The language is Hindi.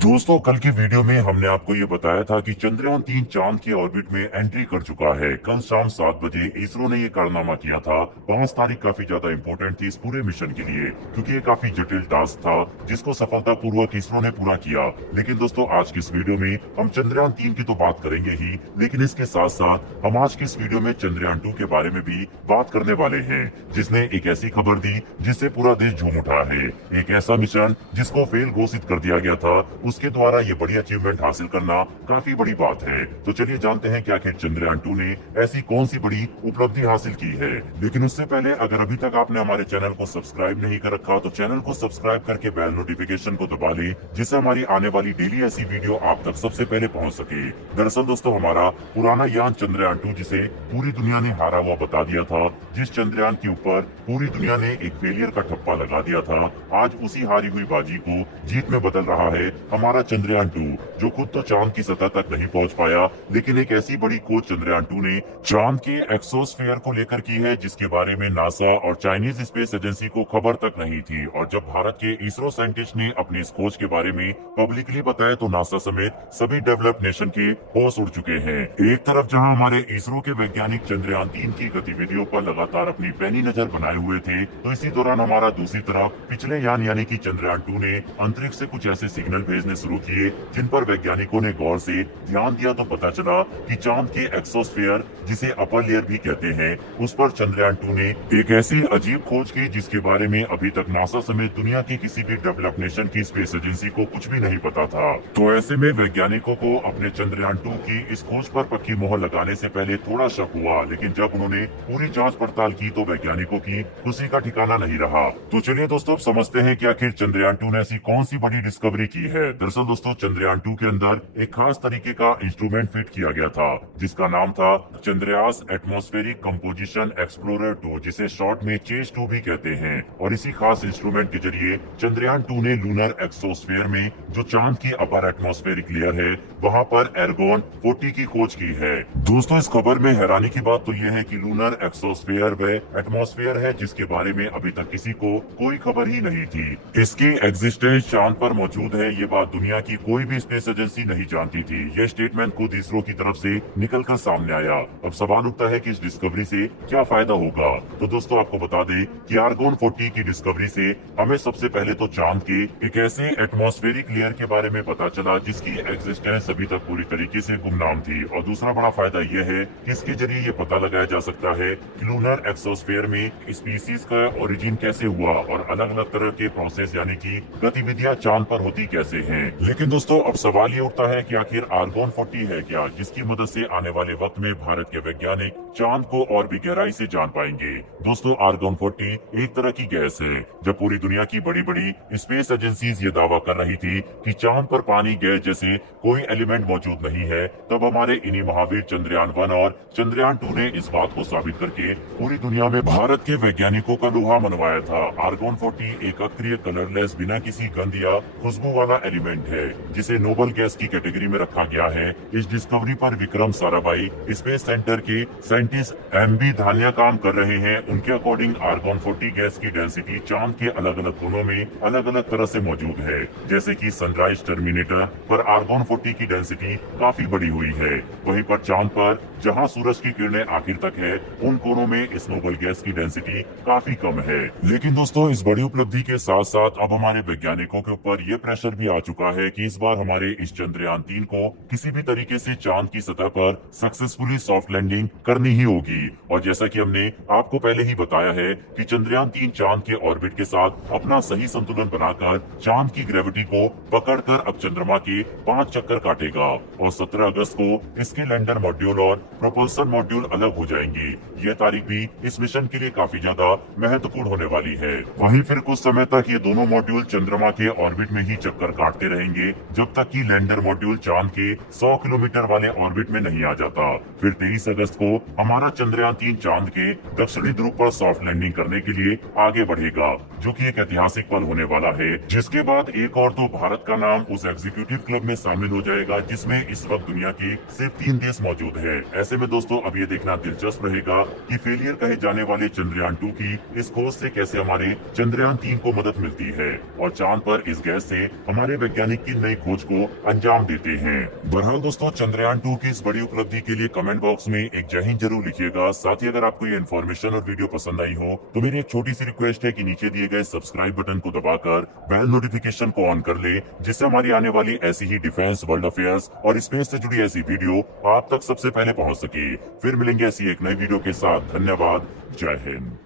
दोस्तों, कल की वीडियो में हमने आपको ये बताया था कि चंद्रयान 3 चांद के ऑर्बिट में एंट्री कर चुका है। कल शाम 7 बजे इसरो ने ये कारनामा किया था। 5 तारीख काफी ज्यादा इम्पोर्टेंट थी इस पूरे मिशन के लिए, क्योंकि ये काफी जटिल टास्क था जिसको सफलतापूर्वक इसरो ने पूरा किया। लेकिन दोस्तों, आज की इस वीडियो में हम चंद्रयान 3 की तो बात करेंगे ही, लेकिन इसके साथ साथ हम आज की इस वीडियो में चंद्रयान 2 के बारे में भी बात करने वाले हैं, जिसने एक ऐसी खबर दी जिससे पूरा देश झूम उठा है। एक ऐसा मिशन जिसको फेल घोषित कर दिया गया था, उसके द्वारा ये बड़ी अचीवमेंट हासिल करना काफी बड़ी बात है। तो चलिए जानते हैं कि आखिर चंद्रयान 2 ने ऐसी कौन सी बड़ी उपलब्धि हासिल की है। लेकिन उससे पहले अगर अभी तक आपने हमारे चैनल को सब्सक्राइब नहीं कर रखा तो चैनल को सब्सक्राइब करके बेल नोटिफिकेशन को दबा लें, जिससे हमारी आने वाली डेली ऐसी वीडियो आप तक सबसे पहले पहुंच सके। दरअसल दोस्तों, हमारा पुराना यान चंद्रयान 2, जिसे पूरी दुनिया ने हारा हुआ बता दिया था, जिस चंद्रयान के ऊपर पूरी दुनिया ने एक फेलियर का ठप्पा लगा दिया था, आज उसी हारी हुई बाजी को जीत में बदल रहा है हमारा चंद्रयान 2, जो खुद तो चांद की सतह तक नहीं पहुंच पाया, लेकिन एक ऐसी बड़ी खोज चंद्रयान 2 ने चांद के एक्सोस्फीयर को लेकर की है, जिसके बारे में नासा और चाइनीज स्पेस एजेंसी को खबर तक नहीं थी। और जब भारत के इसरो साइंटिस्ट ने अपनी इस खोज के बारे में पब्लिकली बताया तो नासा समेत सभी डेवलप्ड नेशन के होश उड़ चुके हैं। एक तरफ जहां हमारे इसरो के वैज्ञानिक चंद्रयान 3 की गतिविधियों पर लगातार अपनी पैनी नजर बनाए हुए थे, तो इसी दौरान हमारा दूसरी तरफ पिछले यान यानी कि चंद्रयान 2 ने अंतरिक्ष से कुछ ऐसे सिग्नल भेजने शुरू किए जिन पर वैज्ञानिकों ने गौर से ध्यान दिया तो पता चला कि चांद के एक्सोस्फीयर, जिसे अपर लेयर भी कहते हैं, उस पर चंद्रयान 2 ने एक ऐसी अजीब खोज की जिसके बारे में अभी तक नासा समेत दुनिया की किसी भी डेवलप्ड नेशन की स्पेस एजेंसी को कुछ भी नहीं पता था। तो ऐसे में वैज्ञानिकों को अपने चंद्रयान 2 की इस खोज पर पक्की मोहर लगाने से पहले थोड़ा शक हुआ, लेकिन जब उन्होंने पूरी जांच पड़ताल की तो वैज्ञानिकों की खुशी का ठिकाना नहीं रहा। तो चलिए दोस्तों, अब समझते हैं कि आखिर चंद्रयान 2 ने ऐसी कौन सी बड़ी डिस्कवरी की है। दरअसल दोस्तों, चंद्रयान 2 के अंदर एक खास तरीके का इंस्ट्रूमेंट फिट किया गया था, जिसका नाम था चंद्रयास एटमॉस्फेरिक कंपोजिशन एक्सप्लोरर 2, जिसे शॉर्ट में चेस 2 भी कहते हैं। और इसी खास इंस्ट्रूमेंट के जरिए चंद्रयान 2 ने लूनर एक्सोस्फीयर में, जो चांद की अपर एटमॉस्फेरिक लेयर है, वहां पर एर्गोन 40 की खोज की है। दोस्तों, इस खबर में हैरानी की बात तो यह है कि लूनर एक्सोस्फीयर व एटमॉस्फेयर है जिसके बारे में अभी तक किसी को कोई खबर ही नहीं थी। इसकी एग्जिस्टेंस चांद पर मौजूद है, ये बात दुनिया की कोई भी स्पेस एजेंसी नहीं जानती थी। यह स्टेटमेंट खुद इसरो की तरफ से निकलकर सामने आया। अब सवाल उठता है कि इस डिस्कवरी से क्या फायदा होगा। तो दोस्तों, आपको बता दें कि आर्गोन 40 की डिस्कवरी से हमें सबसे पहले तो चांद के एक ऐसे एटमॉस्फेरिक लेयर के बारे में पता चला जिसकी एग्जिस्टेंस अभी तक पूरी तरीके से गुमनाम थी। और दूसरा बड़ा फायदा यह है कि इसके जरिए ये पता लगाया जा सकता है कि लूनर एक्सोस्फीयर में स्पीसीज का ओरिजिन कैसे हुआ और अलग अलग तरह के प्रोसेस यानी कि गतिविधियां चांद पर होती कैसे हैं। लेकिन दोस्तों, अब सवाल ये उठता है कि आखिर आर्गोन 40 है क्या, जिसकी मदद से आने वाले वक्त में भारत के वैज्ञानिक चांद को और भी गहराई से जान पाएंगे। दोस्तों, आर्गोन 40 एक तरह की गैस है। जब पूरी दुनिया की बड़ी बड़ी स्पेस एजेंसीज ये दावा कर रही थी कि चांद पर पानी, गैस जैसे कोई एलिमेंट मौजूद नहीं है, तब हमारे इन्हीं महावीर चंद्रयान 1 और चंद्रयान 2 ने इस बात को साबित करके पूरी दुनिया में भारत के वैज्ञानिकों का लोहा मनवाया था। आर्गोन 40 एक अक्रिय, कलरलेस, बिना किसी गंध या खुशबू वाला एलिमेंट है, जिसे नोबल गैस की कैटेगरी में रखा गया है। इस डिस्कवरी पर विक्रम साराभाई स्पेस सेंटर के साइंटिस्ट MB धानिया काम कर रहे हैं। उनके अकॉर्डिंग आर्गोन 40 गैस की डेंसिटी चांद के अलग अलग कोनों में अलग अलग तरह से मौजूद है। जैसे कि सनराइज टर्मिनेटर पर आर्गोन 40 की डेंसिटी काफी बड़ी हुई है, वहीं पर चांद पर जहां सूरज की किरणें आखिर तक है, उन कोनों में इस नोबल गैस की डेंसिटी काफी कम है। लेकिन दोस्तों, इस बड़ी उपलब्धि के साथ साथ अब हमारे वैज्ञानिकों के ऊपर ये प्रेशर भी आ चुका है कि इस बार हमारे इस चंद्रयान 3 को किसी भी तरीके से चांद की सतह पर सक्सेसफुली सॉफ्ट लैंडिंग करनी ही होगी। और जैसा कि हमने आपको पहले ही बताया है कि चंद्रयान 3 चांद के ऑर्बिट के साथ अपना सही संतुलन बनाकर चांद की ग्रेविटी को पकड़कर अब चंद्रमा के 5 चक्कर काटेगा और 17 अगस्त को इसके लैंडर मॉड्यूल और प्रोपल्सन मॉड्यूल अलग हो जाएंगे। यह तारीख भी इस मिशन के लिए काफी ज्यादा महत्वपूर्ण होने वाली है। वहीं फिर कुछ समय तक ये दोनों मॉड्यूल चंद्रमा के ऑर्बिट में ही चक्कर काटते रहेंगे, जब तक कि लैंडर मॉड्यूल चांद के 100 किलोमीटर वाले ऑर्बिट में नहीं आ जाता। फिर 23 अगस्त को हमारा चंद्रयान 3 चांद के दक्षिणी ध्रुव पर सॉफ्ट लैंडिंग करने के लिए आगे बढ़ेगा, जो कि एक ऐतिहासिक पल होने वाला है। जिसके बाद एक और तो भारत का नाम उस एग्जीक्यूटिव क्लब में शामिल हो जाएगा जिसमें इस वक्त दुनिया के सिर्फ 3 देश मौजूद है। ऐसे में दोस्तों, अब ये देखना दिलचस्प रहेगा कि फेलियर कहे जाने वाले चंद्रयान 2 की इस खोज से कैसे हमारे चंद्रयान 3 को मदद मिलती है। और चांद पर इस गैस से हमारे वैज्ञानिक किन नई खोज को अंजाम देते हैं। बहरहाल दोस्तों, चंद्रयान 2 की इस बड़ी उपलब्धि के लिए कमेंट बॉक्स में एक जय हिंद जरूर लिखिएगा। साथ ही अगर आपको ये इन्फॉर्मेशन और वीडियो पसंद आई हो तो मेरी एक छोटी सी रिक्वेस्ट है कि नीचे दिए गए सब्सक्राइब बटन को दबाकर बेल नोटिफिकेशन को ऑन कर ले, जिससे हमारी आने वाली ऐसी ही डिफेंस, वर्ल्ड अफेयर्स और स्पेस से जुड़ी ऐसी वीडियो आप तक सबसे पहले पहुंच सके। फिर मिलेंगे ऐसी एक नई वीडियो के साथ। धन्यवाद। जय हिंद।